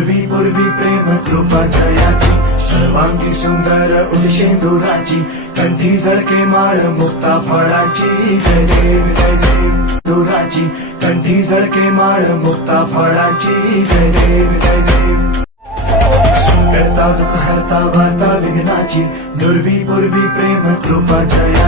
पूर्वी पूर्वी प्रेम कृपा जयाची सर्वांगी सुंदर उदशेंदुराची कंठी झळके माळ मुक्ता फळाची जय देव जय देव दुराची कंठी झळके माळ मुक्ता फळाची जय देव जय देव करता दुःख हरता वार्ता विघ्नाची पूर्वी पूर्वी प्रेम कृपा जया